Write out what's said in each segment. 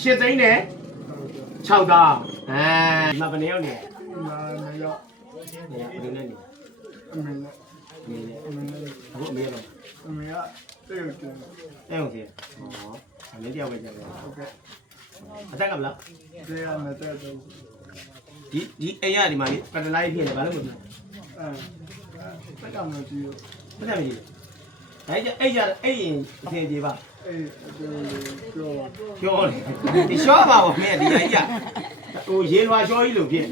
ရှစ်သိန်းနဲ့6တောင်းအဲဒီမှာဘယ်နှစ်ယောက်နေလာနေရနေရဘယ်လိုနဲ့နေအမေနဲ့နေနေအမေနဲ့အခုအမေရောအမေကတေးတယ်အဲဟုတ်စီဟောအမေတယောက်ပဲကြတယ်ဟုတ်ကဲ့အသက်ကဘယ်လောက်တေးရမယ်တဲ့တော့ဒီဒီအိမ်ရဒီမှာလေပတလိုက်ဖြစ်နေဘာလို့မလဲအဲတက်ကမှကြည့်ရမသိဘူး ဒါကြအိမ်ရအိမ်ရင်အထင်ပြေပါအေးပြောပြောပြောတယ်ဒီရှော့ပါဘောမင်းဒီအိမ်ရဟိုရေလွာရှော့ကြီးလို့ဖြစ်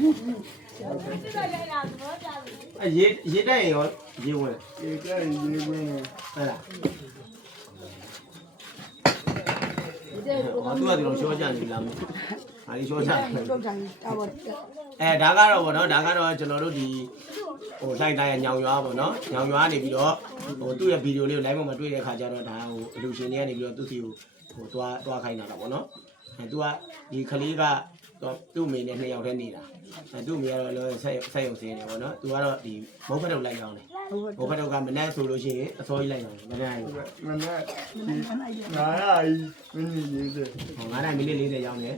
အရေရေတက်ရင်ရောရေဝင်ဒီကရေဝင်ဟုတ်လား ဟောသူကဒီလိုရှော့ကြနေလားမသိဟာဒီရှော့ကြတယ်တော့တိုင်းတာပေါ်အဲဒါကတော့ဗောနော်ဒါကတော့ကျွန်တော်တို့ဒီဟိုလိုက်တိုင်းညောင်ရွာဗောနော်ညောင်ရွာနေပြီးတော့ဟိုသူ့ရဲ့ဗီဒီယိုလေးကို live မှာတွေ့တဲ့ခါကျတော့ဒါဟိုအလူရှင်တွေကနေပြီးတော့သူ့စီကိုဟိုတွားတွားခိုင်းတာတော့ဗောနော်အဲသူကဒီကလေးကတော့သူ့အမေနဲ့နှစ်ယောက်တည်းနေတာအဲသူ့အမေကတော့လည်းဆက်ဆက်ရုံစင်းနေဗောနော်သူကတော့ဒီမုတ်ဖက်တော့လိုက်ရောင်းတ ယ်မုတ်ဖက်တော့ကမနဲ့ဆိုလို့ရှိရင်အစောကြီးလိုက်ရောင်းတယ်မနဲ့ဟိုမနဲ့ငါရည်မင်းကြီးရေးတယ်9နိုင်မိနစ်40ရောင်းတယ်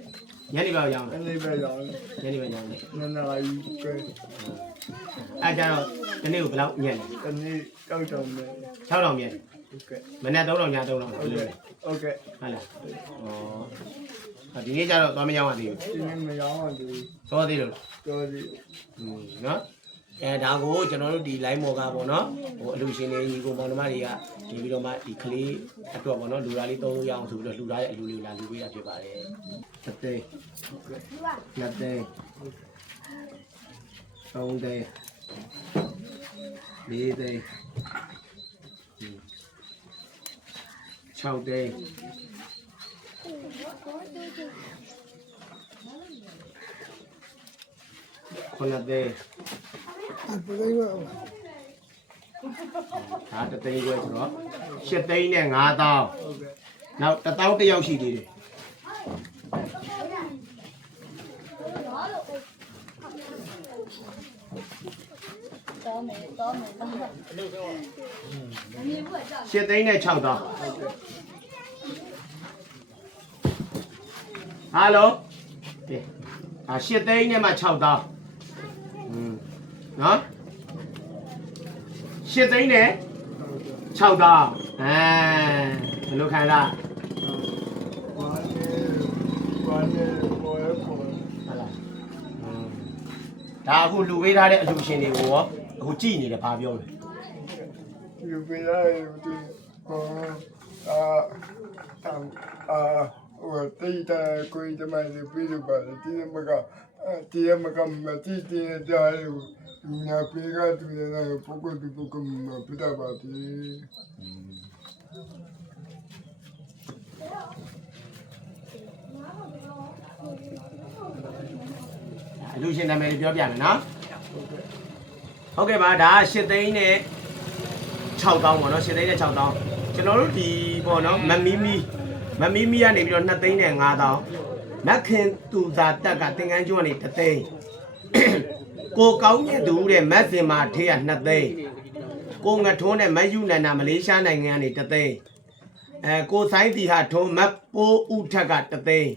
ညနေပိုင်းရောင်းတအယ်လေးပဲရောင်းညနေပိုင်းရောင်းတယ်နနာရီကဲအဲကြတော့ဒီနေ့ကိုဘယ်လောက်ညက်လဲတနေ့တောက်တောင်မယ်6000ညက်ဟုတ်ကဲ့မနေ့3000ည3000ဘယ်လိုလဲဟုတ်ကဲ့ဟုတ်လားဩဒီနေ့ကျတော့သွားမရောက်ရသေးဘူးဒီနေ့မရောင်းအောင်ဒီစောသေးလို့ပြောဒီอืมနော် အဲဒါကိုကျွန်တော်တို့ဒီ line မော်ကပေါ့နော်ဟိုအလူရှင်တွေညီကိုမောင်နှမတွေကနေပြီးတော့မှဒီကလေးအတွက်ပေါ့နော်လူသားလေးသုံးလို့ရအောင်ဆိုပြီးတော့လူသားရဲ့အလူလေးကိုလာလူပေးရဖြစ်ပါတယ်တစ်သိန်းနှစ်သိန်းသုံးသိန်းလေးသိန်းอืม6သိန်းခုနှစ် သိန်းပြိုင်ပါဒါတစ်သိန်းခွဲဆိုတော့8သိန်းနဲ့5000ဟုတ်ကဲ့နောက်1000တစ်ယောက်ရှိသေးတယ်တော့မယ်တော့မယ်တော့မယ်8သိန်းနဲ့6000ဟယ်လိုကဲအာ8သိန်းနဲ့မှ6000อืม နော်8သိန်းနဲ့6000အဲဘယ်လိုခံစားဘာလဲဘာလဲဘောရပေါ်ဟုတ်လားอืมဒါအခုလူပေးထားတဲ့အလူရှင်တွေကိုရောအခုကြည်နေတယ်ဘာပြောလဲဒီပြရတယ်ဒီဘောအာအာဟိုတိတ်တာကိုယ်တမန်ပြီးလို့ပါတယ်ဒီမက ဒီမကမတိတင်တယ်ညာပြေကတူတယ်ပုဂ္ဂိုလ်ဒီပုဂ္ဂိုလ်မပြတာပါဒီအလူရှင်နာမည်လေးပြောပြမယ်နော်ဟုတ်ကဲ့ပါဒါ8သိန်းနဲ့6000ပေါ့နော်8သိန်းနဲ့6000ကျွန်တော်တို့ဒီပေါ့နော်မမီမီမမီမီကနေပြီးတော့2သိန်းနဲ့5000 မက်ခင်သူသာတက်ကသင်္ကန်းကျွန်းကနေ3သိန်းကိုကောင်းမြတ်သူတဲ့မက်စင်မာထေးက2သိန်းကိုငထုံးတဲ့မယူနန္ဒမလေးရှားနိုင်ငံကနေ3သိန်းအဲကိုဆိုင်တီဟာထုံးမက်ပိုးဥထက်က3သိန်း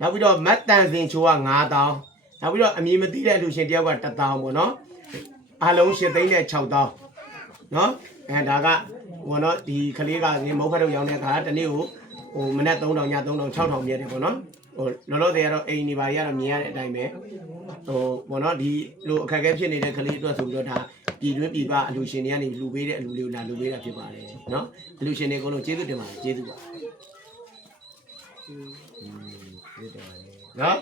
နောက်ပြီးတော့မက်တန်စင်ချိုးက9000နောက်ပြီးတော့အမည်မသိတဲ့လူရှင်တယောက်က1000ပေါ့နော်အားလုံး8သိန်းနဲ့6000နော်အဲဒါကဟိုနော်ဒီကလေးကငမုတ်ဖက်တော့ရောင်းတဲ့အခါတနေ့ကိုဟိုမနေ့3000ည3000 6000မြဲတယ်ပေါ့နော် ဟိုလောလောဆယ်ကတော့အိမ်နေပါရတော့မြင်ရတဲ့အတိုင်းပဲဟိုဘောနော်ဒီလိုအခက်အခဲဖြစ်နေတဲ့ကလေးအတွက်ဆိုပြီးတော့ဒါပြည်တွင်းပြည်ပအလူရှင်တွေကနေလှူပေးတဲ့အလူလေးကိုလာလှူပေးတာဖြစ်ပါတယ်နော်အလူရှင်တွေအကုန်လုံးကျေးဇူးတင်ပါတယ်ကျေးဇူးပါဟုတ်တယ်နော်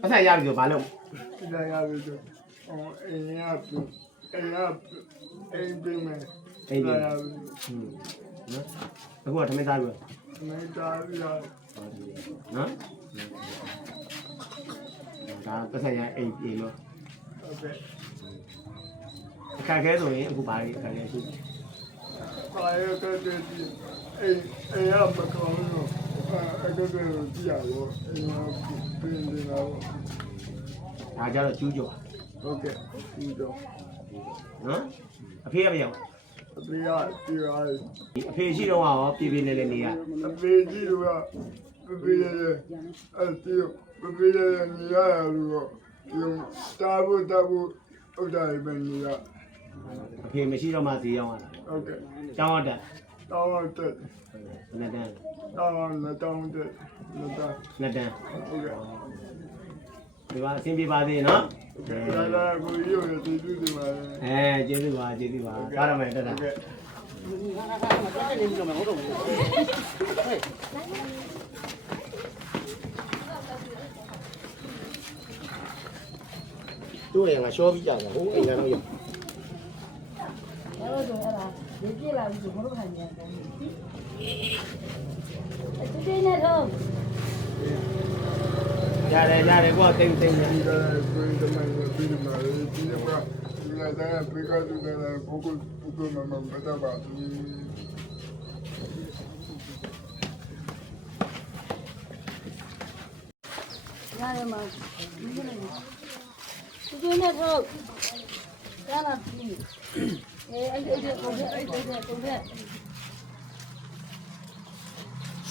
ပတ်သက်ရပြီဆိုဘာလို့ဒါရပြီဆိုအော်အင်းရပြီအင်းရပြီအင်းပြီမယ်ဒါရပြီဟုတ်နော်အခုကထမင်းစားပြီ မေတ္တာရနော်ဒါပတ်ဆက်ရအိမ်ပြေလို့ဟုတ်ကဲ့အခက်အခဲဆိုရင်အခုဘာတွေအခက်အခဲရှိလဲဘာရကတည်းကအင်းအင်းရမကောင်းလို့အဲ့ဒါကိုကြည့်ရတော့အင်းရပြင်နေတာဒါကြတော့ကျူးကျော်ဟုတ်ကဲ့ဒီတော့နော်အဖေကမရောက် အဖေကဒီဟာဒီအဖေရှိတော့ရောပြေပြေနေနေနေရအဖေကြီးကပြပြရအဲ့ဒီပြပြရနေရလို့ဒီတာဘူးတာဘူးဥဒ္ဒါရမနေရအဖေမရှိတော့မှဈေးရောက်ရတာဟုတ်ကဲ့ကျောင်းရတက်တောင်းတဲ့နှစ်တန်းတောင်းလက်တောင်းတဲ့လက်တောင်းနှစ်တန်းဟုတ်ကဲ့ဒီပါအဆင်ပြေပါသေးနော် လာလာကိုရုပ်ရည်တူတူပါအဲကျေးဇူးပါကျေးဇူးပါကားရမယ်တက်တာဟုတ်ကဲ့သူ့အိမ်ကရှောပြီးကြတာဟိုအိမ်ကတော့ရောက်အဲ့တော့အဲ့ဒါဒီပြလာပြီးဘုရားခံရတယ်အဲ့ဒီနဲ့တော့ ရတယ်ရတယ်ကိုကတိမ်တိမ်နေဒီကကိုယ်တမန်